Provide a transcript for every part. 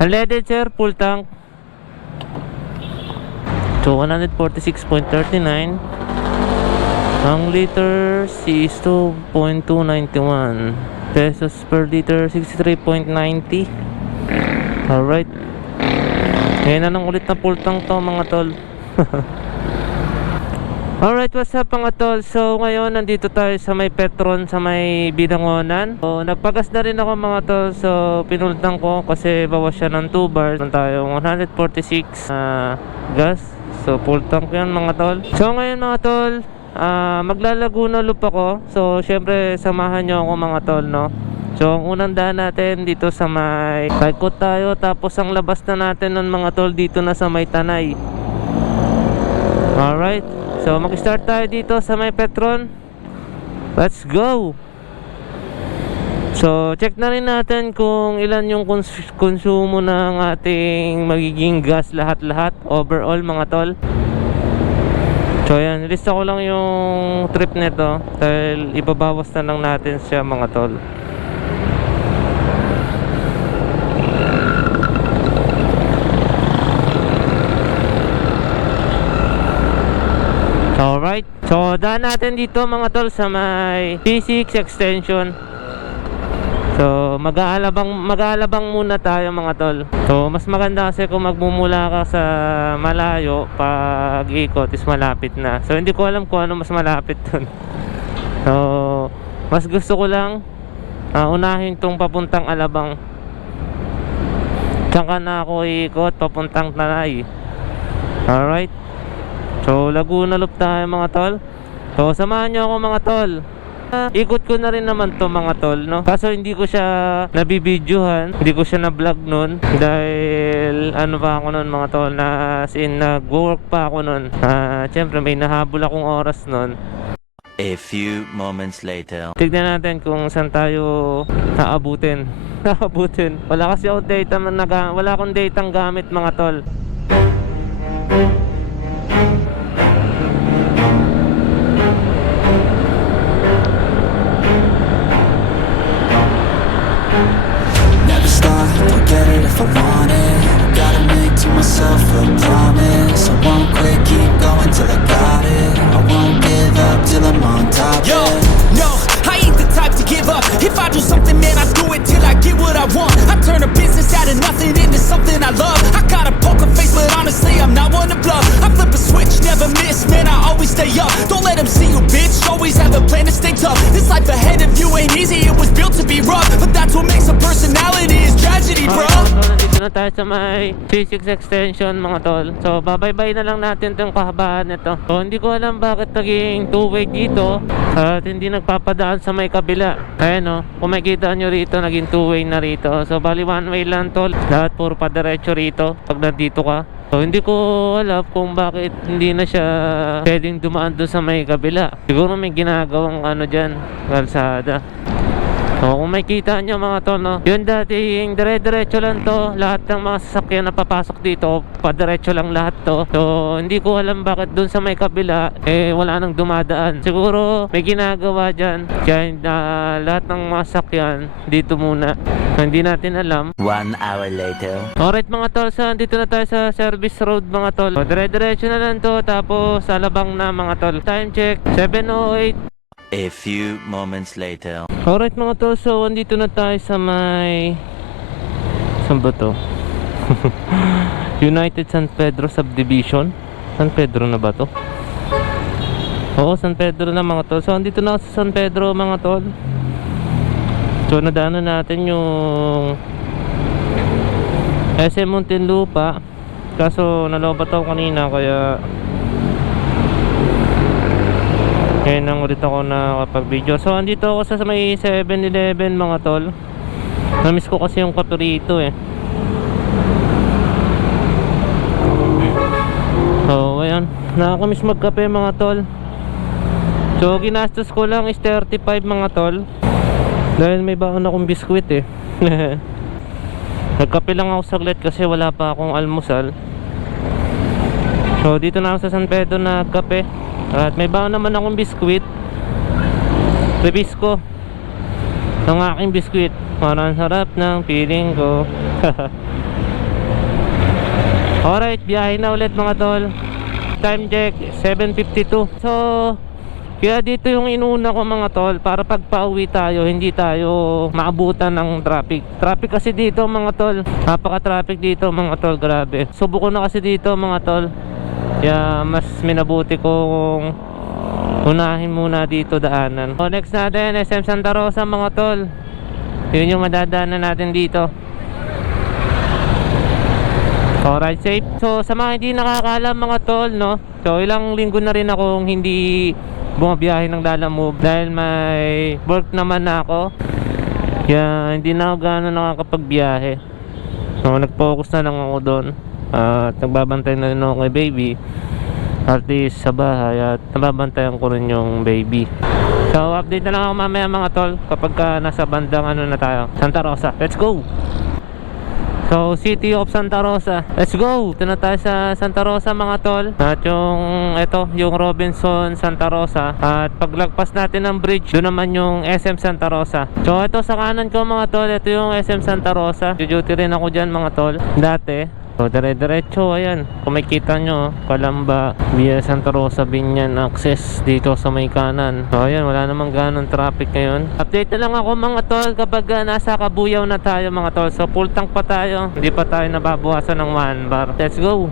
Unleaded sir, full tank. So 146.39. Ang liters is 2.291 pesos per liter, 63.90. Alright. Ngayon na nang ulit na full tank to mga tol. Alright, what's up mga tol? So ngayon nandito tayo sa may Petron, sa may Binangonan. So nagpagas na rin ako mga tol. So pinultang ko kasi bawas siya ng 2 bars. Meron tayong 146 gas. So full tank yan mga tol. So ngayon mga tol, maglalaguna loop ako. So syempre samahan nyo ako mga tol, no? So ang unang daan natin dito sa may Taikot tayo. Tapos ang labas na natin nun mga tol dito na sa may Tanay. Alright, so mag-start tayo dito sa may Petron. Let's go. So check na rin natin kung ilan yung konsumo ng ating magiging gas lahat-lahat overall mga tol. So yan, lista ko lang yung trip nito dahil ibabawas na lang natin siya mga tol. Alright, so daan natin dito mga tol sa may P6 extension. So mag-aalabang muna tayo mga tol. So mas maganda kasi kung magmumula ka sa malayo, pag ikot is malapit na. So hindi ko alam kung ano mas malapit dun. So mas gusto ko lang unahin tong papuntang Alabang. Tsaka na ako ikot papuntang Tanay. Alright, so Laguna Loop tayo mga tol. So samahan nyo ako mga tol. Ikot ko na rin naman to mga tol, no? Kaso hindi ko siya nabibidyohan, hindi ko siya na-vlog nun. Dahil ano pa ako nun mga tol, na as in nag-work pa ako nun. Siyempre may nahabol akong oras nun. A few moments later. Tignan natin kung saan tayo naabutin. Naabutin. Wala kasi akong data, wala akong datang gamit mga tol. I'll get it if I want it. Gotta make to myself a promise. I won't quit, keep going till I got it. I won't give up till I'm on top. Yo, no, I ain't the type to give up. If I do something, man, I do it till I get what I want. I turn a business out of nothing into something I love. I got a poker face, but honestly, I'm not one to bluff. I flip a switch, never miss, man, I always stay up. Don't let them see you, bitch, always have a plan to stay tough. This life ahead of you ain't easy, it was built to be rough. But that's what makes a personality, is tragedy, bro. So nandito na tayo sa may P6 extension mga tol. So babay-bay na lang natin itong kahabaan nito. So hindi ko alam bakit naging two-way dito at hindi nagpapadaan sa may kabila. Ayan o, kung makikita nyo rito, naging two-way na rito. So bali one way lang tol, lahat puro padiretso rito pag nandito ka. So hindi ko alam kung bakit hindi na siya pwedeng dumaan doon sa may kabila. Siguro may ginagawang ano dyan, kalsada. So kung makikita nyo mga tol, no, yun dating dire-diretso lang to. Lahat ng mga sasakyan na papasok dito, padiretso lang lahat to. So hindi ko alam bakit dun sa may kabila wala nang dumadaan. Siguro may ginagawa dyan, kaya lahat ng mga sasakyan dito muna. So hindi natin alam. 1 hour later. Alright mga tol, so dito na tayo sa service road mga tol. So dire-diretso na lang to, tapos Alabang na mga tol. Time check 7:08. A few moments later. Alright mga tol, so andito na tayo sa may... saan ba to? United San Pedro Subdivision. San Pedro na ba to? Oo, San Pedro na mga tol. So andito na ako sa San Pedro mga tol. So nadaanan natin yung SM Muntinlupa. Kaso nalobat ako kanina kaya ngayon lang ulit ako nakapag-video. So andito ako sa may 7-Eleven mga tol. Namiss ko kasi yung kape rito eh. So ayan, nakakamiss magkape mga tol. So ginastos ko lang is 35 mga tol, dahil may baon akong biskwit eh. Nagkape lang ako saglit kasi wala pa akong almusal. So dito na ako sa San Pedro na kape. At may baon naman akong biskwit. Release ko ng aking biskwit. Parang sarap ng feeling ko. Alright, biyahe na ulit mga tol. Time check 7:52. So kaya dito yung inuna ko mga tol, para pag pauwi tayo hindi tayo maabutan ng traffic. Traffic kasi dito mga tol, napaka-traffic dito mga tol, grabe. Subuko na kasi dito mga tol, kaya mas minabuti kong unahin muna dito daanan. So next natin SM Santa Rosa mga tol, yun yung madadaanan natin dito. Alright, safe. So sa mga hindi nakakaalam mga tol, no, so ilang linggo na rin akong hindi bumabiyahe ng Lalamove dahil may work naman na ako, kaya hindi na ako gano'n nakakapagbiyahe. So nag-focus na lang ako doon at nagbabantay na rin ako kay baby, at least sa bahay, at nababantayan ko rin yung baby. So update na lang ako mamaya mga tol kapag nasa bandang ano na tayo, Santa Rosa. Let's go! So City of Santa Rosa, let's go! Ito na tayo sa Santa Rosa mga tol. At yung Robinson Santa Rosa. At paglagpas natin ng bridge, doon naman yung SM Santa Rosa. So ito sa kanan ko mga tol, ito yung SM Santa Rosa. Duty rin ako dyan mga tol dati. So dire-diretso, ayan, kung makikita nyo, Calamba via Santa Rosa Binyan access dito sa may kanan. So ayan, wala namang ganong traffic ngayon. Update na lang ako mga tol kapag nasa Kabuyaw na tayo mga tol. So full tank pa tayo, hindi pa tayo nababawasan ng 1 bar. Let's go!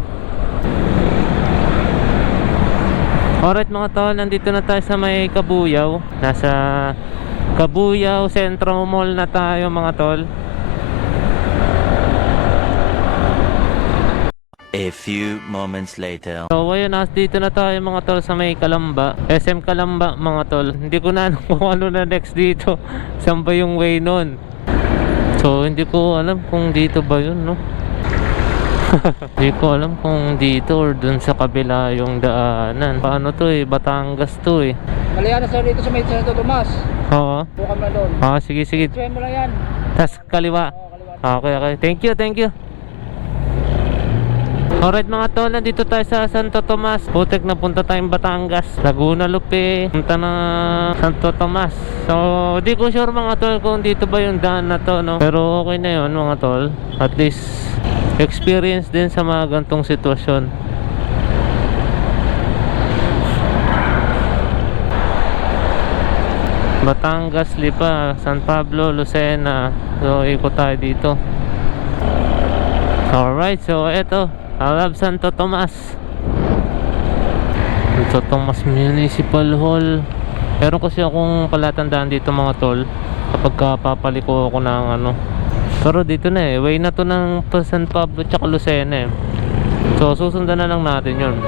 Alright mga tol, nandito na tayo sa may Kabuyaw. Nasa Kabuyaw Centro Mall na tayo mga tol. A few moments later. So ayun, dito na tayo mga tol sa may Calamba, SM Calamba mga tol. Hindi ko na alam kung ano na next dito. Saan ba yung way nun? So hindi ko alam kung dito ba yun, no? Hindi ko alam kung dito or dun sa kabila yung daanan. Paano to eh, Batangas to eh. Maliana sa dito sa may Santo Tomas. Oo. Bukan mo na doon. Sige. Try mo lang yan. Tas kaliwa. Okay. Thank you. Alright mga tol, nandito tayo sa Santo Tomas. Putek na punta tayong Batangas, Laguna Lupe, punta na Santo Tomas. So di ko sure mga tol kung dito ba yung daan na to, no? Pero okay na yun mga tol, at least experience din sa mga gantong sitwasyon. Batangas, Lipa, San Pablo, Lucena. So ikot tayo dito. Alright, so eto, I love Santo Tomas. Santo Tomas Municipal Hall. Meron kasi akong palatandaan dito mga tol kapag papaliko ako ng ano. Pero dito na eh, way na to ng San Pablo tsaka Lucena eh. So susundan na lang natin yun.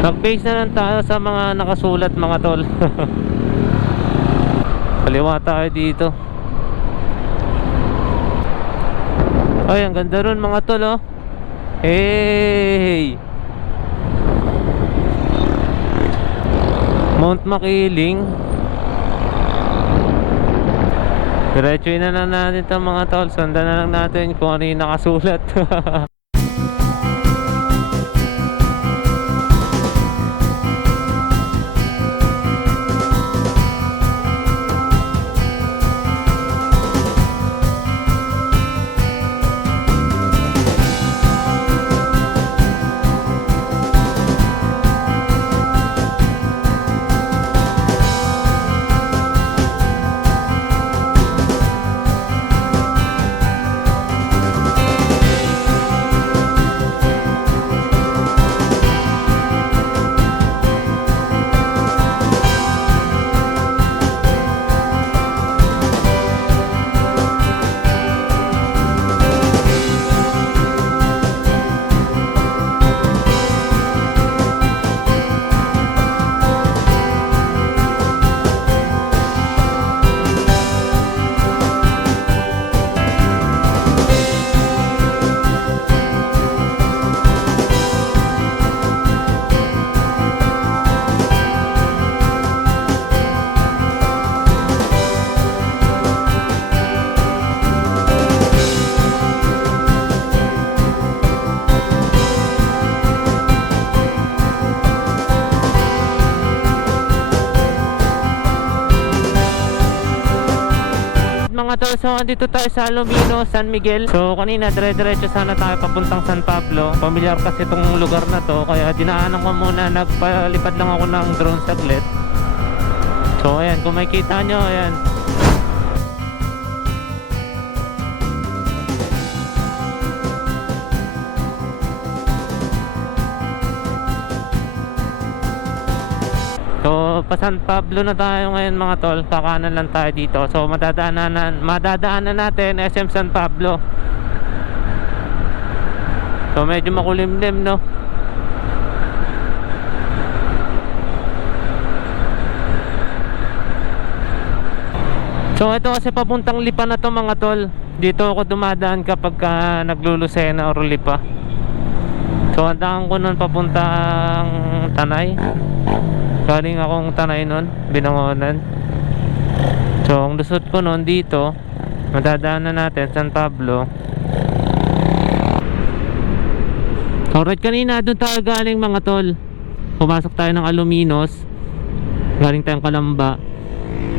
Nag-base na lang tayo sa mga nakasulat mga tol. Kaliwa tayo dito. Ay, ang ganda ron mga tol, oh. Hey! Mount Makiling. Diretsuin na lang natin ito mga tol. Sundan na lang natin kung ano yung nakasulat. mga tol, so andito tayo sa Alomino, San Miguel. So kanina dire-diretso sana tayo papuntang San Pablo. Pamilyar kasi itong lugar na to, kaya dinaanan ko muna, nagpalipad lang ako ng drone saglit. So ayan, kung makikita nyo, ayan. So, pa San Pablo na tayo ngayon mga tol. Kakanan lang tayo dito. So, madadaanan natin SM San Pablo. So, medyo makulimlim, no? So, ito kasi papuntang Lipa na to mga tol. Dito ako dumadaan kapag naglulusena or Lipa. So, ang daan ko nun papuntang Tanay. Galing akong Tanay nun, Binangonan. So ang lusot ko nun dito, madadaanan natin San Pablo. Alright, kanina doon tayo galing mga tol. Pumasok tayo ng Aluminos. Galing tayong Kalamba.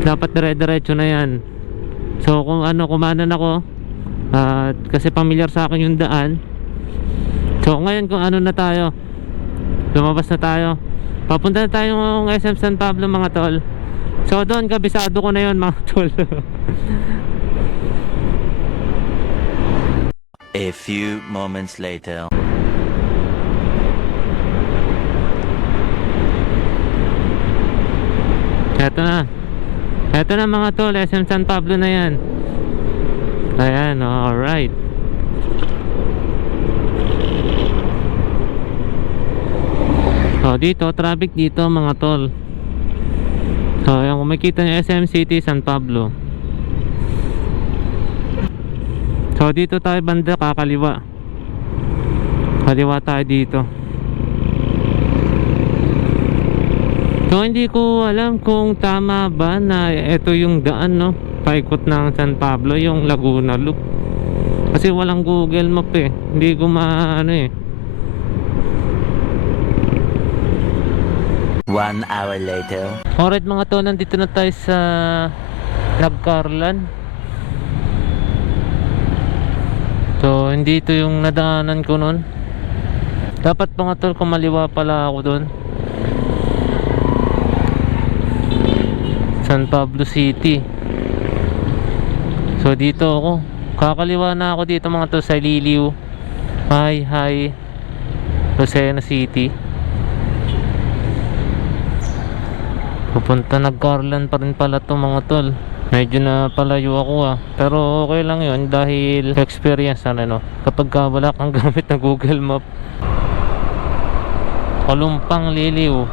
Dapat dire-diretso na yan. So kung kumanan ako, kasi pamilyar sa akin yung daan. So ngayon kung na tayo, lumabas na tayo. Papunta na tayo ng SM San Pablo mga tol. So doon, kabisado ko na yon mga tol. A few moments later. Eto na mga tol, SM San Pablo na yan. Ayan, alright. So dito, traffic dito mga tol. So yung kung makikita nyo, SM City, San Pablo. So dito tayo banda, kakaliwa. Kaliwa tayo dito. So hindi ko alam kung tama ba na ito yung daan, no? Paikot ng San Pablo, yung Laguna Loop. Kasi walang Google Map eh. Hindi ko eh. 1 hour later. Alright mga tol, nandito na tayo sa Nagcarlan. So hindi ito yung nadaanan ko nun. Dapat mga tol, kumaliwa pala ako dun. San Pablo City. So dito ako, kakaliwa na ako dito mga tol, sa Liliw. Hi Lucena City. Pupunta Nagcarlan pa rin pala to mga tol. Medyo na palayo ako pero okay lang yun dahil experience kapag wala kang gamit na Google Map. Kalumpang Liliw.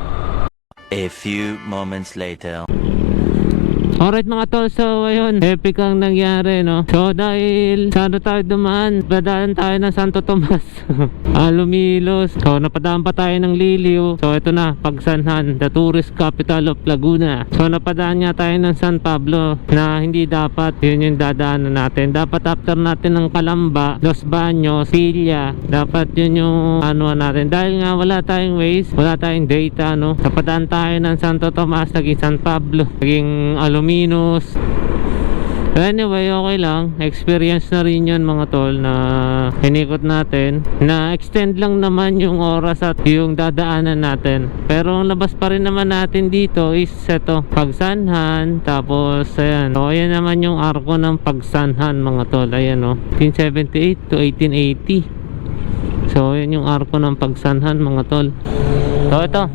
A few moments later. Alright mga tol, so ayun, epic ang nangyari, no? So dahil saan tayo dumaan, padaan tayo ng Santo Tomas. Alumilos. So napadaan pa tayo ng Liliw. So ito na, Pagsanhan, the tourist capital of Laguna. So napadaan nga tayo ng San Pablo na hindi dapat, yun yung dadaanan natin. Dapat after natin ng Calamba, Los Baños, Silla, dapat yun yung natin. Dahil nga wala tayong Waze, wala tayong data, no? Napadaan tayo ng Santo Tomas, naging San Pablo, naging Aluminos. Anyway, okay lang. Experience na rin yun mga tol na inikot natin. Na extend lang naman yung oras at yung dadaanan natin. Pero ang labas pa rin naman natin dito is ito, Pagsanhan. Tapos ayan. So ayan naman yung arko ng Pagsanhan mga tol. Ayan 1878 to 1880. So ayan yung arko ng Pagsanhan mga tol. So ito,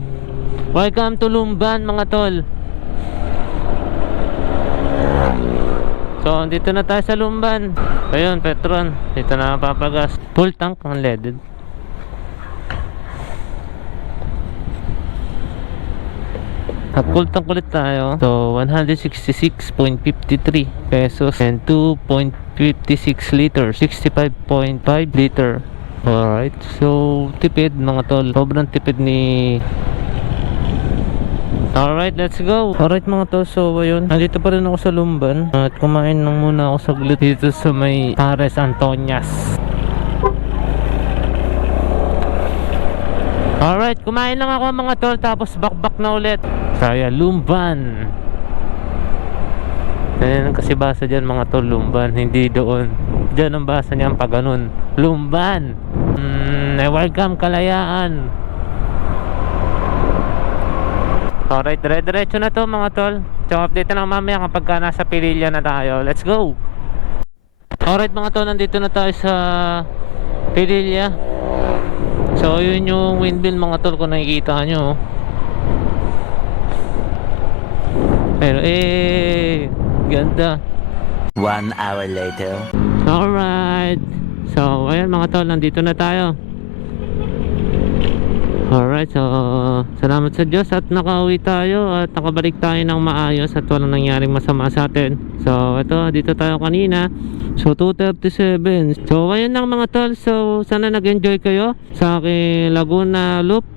welcome to Lumban mga tol. So dito na tayo sa Lumban. Ayun, Petron. Dito na papagas. Full tank, unleaded. At full tank ulit tayo. So 166.53 pesos and 2.56 liters, 65.5 liter. Alright, so tipid mga tol. Sobrang tipid ni... Alright, let's go. Alright mga tol, so ayun, nandito pa rin ako sa Lumban. At kumain lang muna ako saglit dito sa may Pares Antonias. Alright, kumain lang ako mga tol, tapos bakbak na ulit. Saya Lumban. Ayan kasi basa dyan mga tol, Lumban, hindi doon. Dyan ang basa niyan pag ganun, Lumban. Welcome Kalayaan. Alright, dire-diretso na to mga tol. So update na lang mamaya kapag ka nasa Pililla na tayo. Let's go. Alright mga tol, nandito na tayo sa Pililla. So yun yung windmill mga tol, kung nakikita nyo. Pero ganda. 1 hour later. Alright. So ayan mga tol, nandito na tayo. Alright, so salamat sa Diyos at nakauwi tayo at nakabalik tayo ng maayos at walang nangyaring masama sa atin. So ito, dito tayo kanina. So 2:37. So ayun lang mga tol. So sana nag-enjoy kayo sa aking Laguna Loop.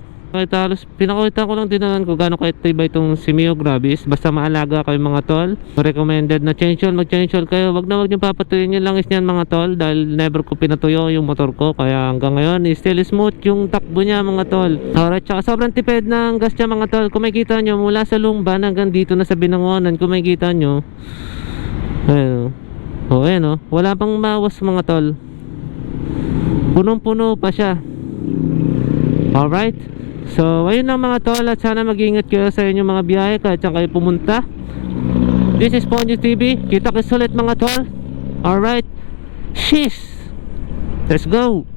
Pinakita ko lang din naman kung gaano kaitibay itong si Mio Gravis. Basta maalaga kayo mga tol. Recommended na change oil, mag-change oil kayo. Wag na wag nyo papatuyin yung langis niyan mga tol, dahil never ko pinatuyo yung motor ko. Kaya hanggang ngayon still smooth yung takbo niya mga tol. Alright, tsaka sobrang tipid ng gas niya mga tol. Kung makikita nyo mula sa Lumban hanggang dito na sa Binangonan, kung makikita nyo, ayun o, ayun o, wala pang mawas mga tol. Punong-puno pa siya. Alright. So ayun lang mga tol, at sana mag-ingat kayo sa inyong mga biyahe kahit saan kayo pumunta. This is Ponyo TV. Kita kayo ulit mga tol. Alright. Sheesh. Let's go.